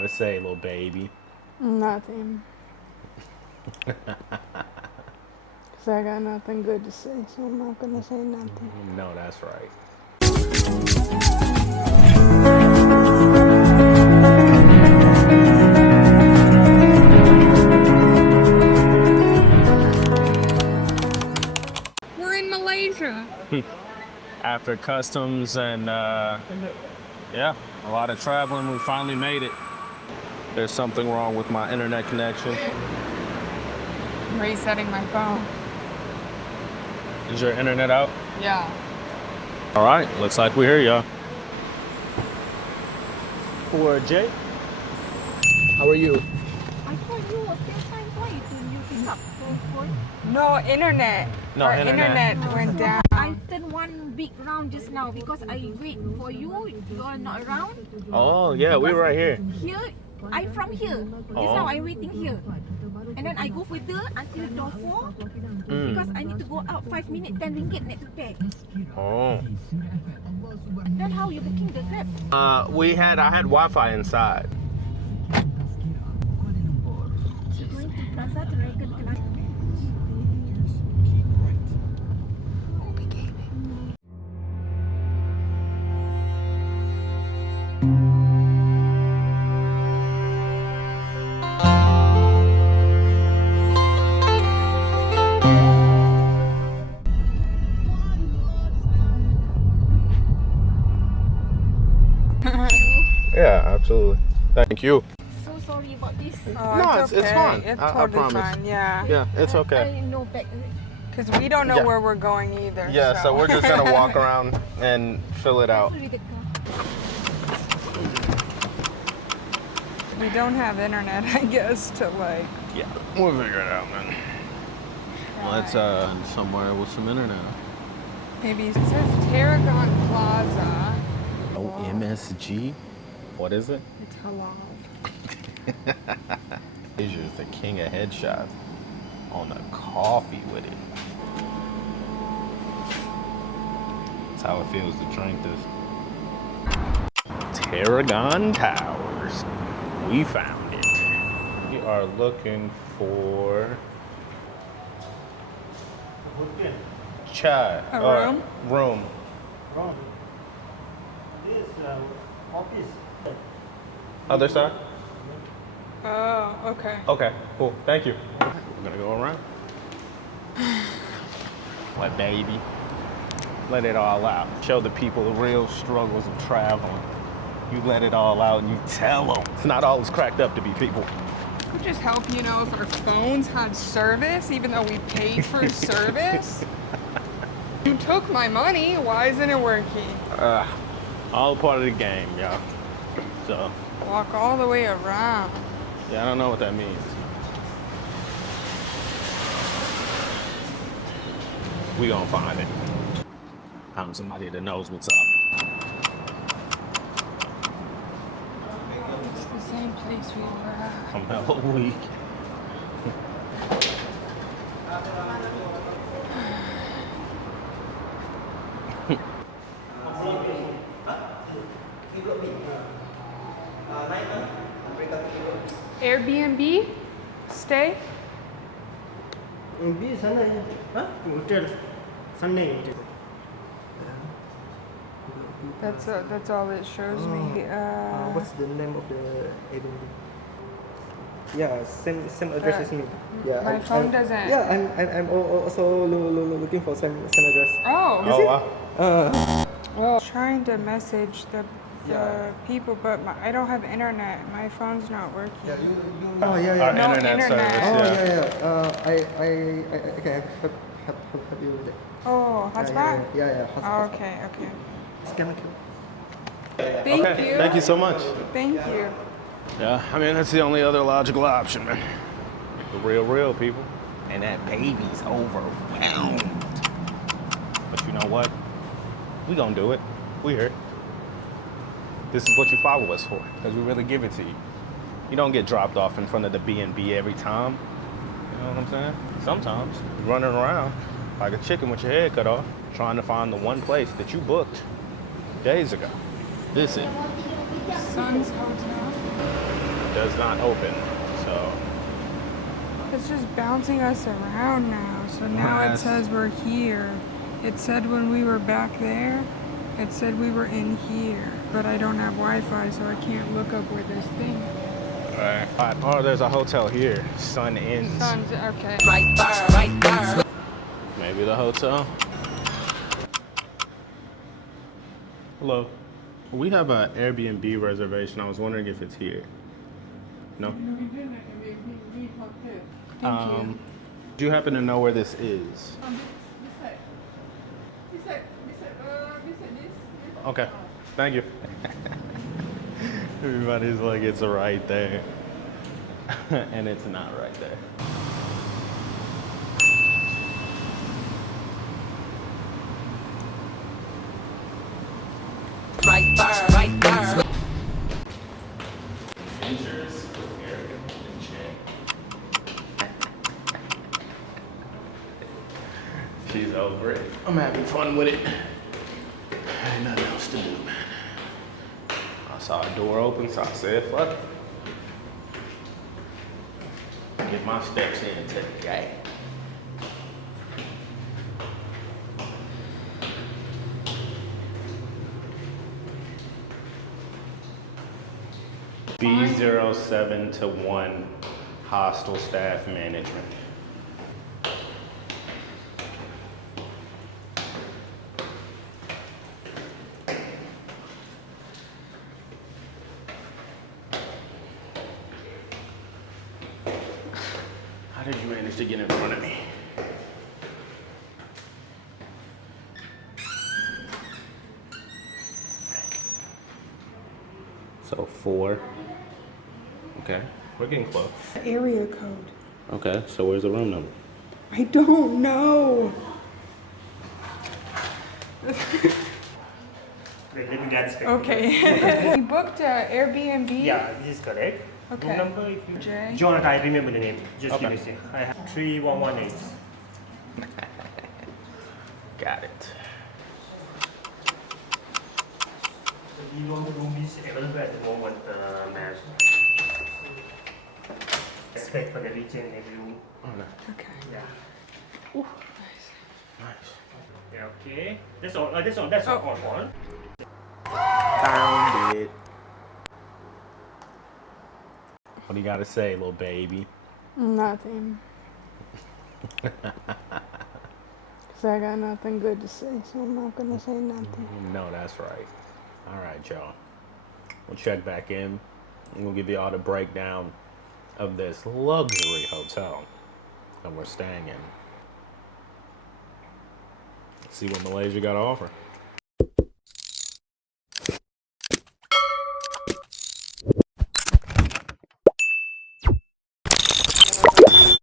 gotta say, little baby? Nothing. Cause I got nothing good to say, so I'm not gonna say nothing. No, that's right. We're in Malaysia. After customs and yeah, a lot of traveling, we finally made it. There's something wrong with my internet connection. I'm resetting my phone. Is your internet out? Yeah. All right, looks like we're here, y'all. For Jay, how are you? I called you a few times. Why you didn't pick up the phone? No internet. No Our internet. went down. I turned one big round just now because I wait for you. You are not around. Oh yeah, we were right here. Here, I from here. Just now I waiting here. And then I go further until door 4 because I need to go out 5 minutes, 10 ringgit need to pay. Oh. Then how you booking the Grab? I had Wi-Fi inside. She going to Plaza Dragon Class. Yeah, absolutely. Thank you. So sorry about this. Oh, No, it's it's okay. fine. It's I totally promise. fine. Yeah. Yeah, it's okay. I know back. Because we don't know Yeah. where we're going either. Yeah, so we're just gonna walk around and fill it out. With the car. We don't have internet, I guess, to like. Yeah, we'll figure it out, man. Let's somewhere with some internet. Maybe it says Tarragon Plaza. Oh, MSG? What is it? It's halal. Asia's the king of headshots. On the coffee with it. That's how it feels to drink this. Tarragon Towers. We found it. We are looking for chai. A room? Room. Wrong. This office. Other side? Oh, okay. Okay, cool. Thank you. We're gonna go around. What, baby? Let it all out. Show the people the real struggles of traveling. You let it all out and you tell them. It's not all it's cracked up to be, people. It would just help, you know, if our phones had service, even though we paid for service. You took my money. Why isn't it working? All part of the game, y'all. So, Walk all the way around. yeah, I don't know what that means. We gonna find it. Found somebody that knows what's up. It's the same place we were at. I'm hella weak. Airbnb? Stay? Di sana je. Hah? Hotel. Sana je. That's all it shows me. What's the name of the Airbnb? Yeah, same address as me. Yeah, My phone doesn't. Yeah, I'm also looking for same address. Oh. Oh, wow. Well, trying to message the Yeah. people, but I don't have internet. My phone's not working. Oh yeah. Our No internet internet. service, Oh yeah. yeah. I okay. Help you with it. Oh, hotspot? Yeah. Oh, okay. Scan the Thank Okay, you. thank you so much. Thank you. Yeah, I mean, that's the only other logical option, man. The real people. And that baby's overwhelmed. But you know what? We gonna do it. We here. This is what you follow us for, because we really give it to you. You don't get dropped off in front of the B&B every time. You know what I'm saying? Sometimes you're running around like a chicken with your head cut off, trying to find the one place that you booked days ago. This is Sun's Hotel. does not open. So It's just bouncing us around now. So now it Yes. says we're here. It said when we were back there, it said we were in here. But I don't have Wi-Fi, so I can't look up where this thing is. oh, there's a hotel here. Sun Inns. Sun's okay. Maybe the hotel. Hello. We have an Airbnb reservation. I was wondering if it's here. No? Thank you. Do you happen to know where this is? Okay. Thank you. Everybody's like, it's right there. And it's not right there. Adventures with Eric and Jay. She's over it. I'm having fun with it. Ain't nothing else to do, man. I saw a door open, so I said, fuck it. Get my steps in today. B07 to 1 hostel staff management. How did you manage to get in front of me? So 4. Okay, we're getting close. Area code. Okay, so where's the room number? I don't know. Let me get this. Okay. We booked Airbnb. Yeah, this is correct. Okay. Room number, if you... Jay? John, I remember the name. Just Okay. give me a second. I have 3118. Got it. The room is available at the moment, ma'am. Expect for the region every room. Oh, no. Okay. Yeah. Ooh, nice. Nice. Yeah, okay. That's all. That's all. All. Found it. What do you got to say, little baby? Nothing. Because I got nothing good to say, so I'm not going to say nothing. No, that's right. All right, y'all. We'll check back in, and we'll give you all the breakdown of this luxury hotel that we're staying in. See what Malaysia got to offer.